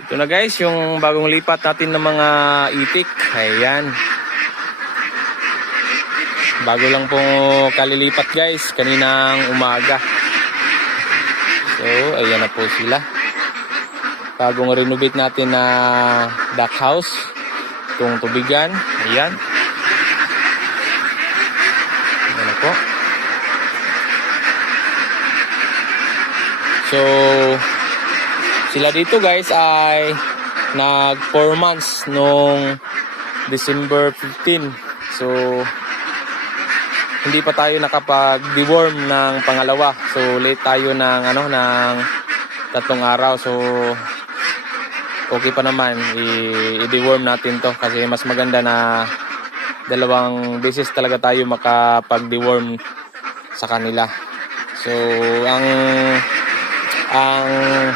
Ito na guys, yung bagong lipat natin ng mga itik. Ayan. Bago lang po kalilipat guys, kaninang umaga. So, ayan na po sila. Bagong renovate natin na duck house. Itong tubigan. Ayan. Ayan na po. So, sila dito guys ay nag 4 months nung December 15. So, hindi pa tayo nakapag-deworm ng pangalawa. So, late tayo ng ng 3 araw. So, okay pa naman i-deworm natin to kasi mas maganda na 2 beses talaga tayo makapag-deworm sa kanila. So, ang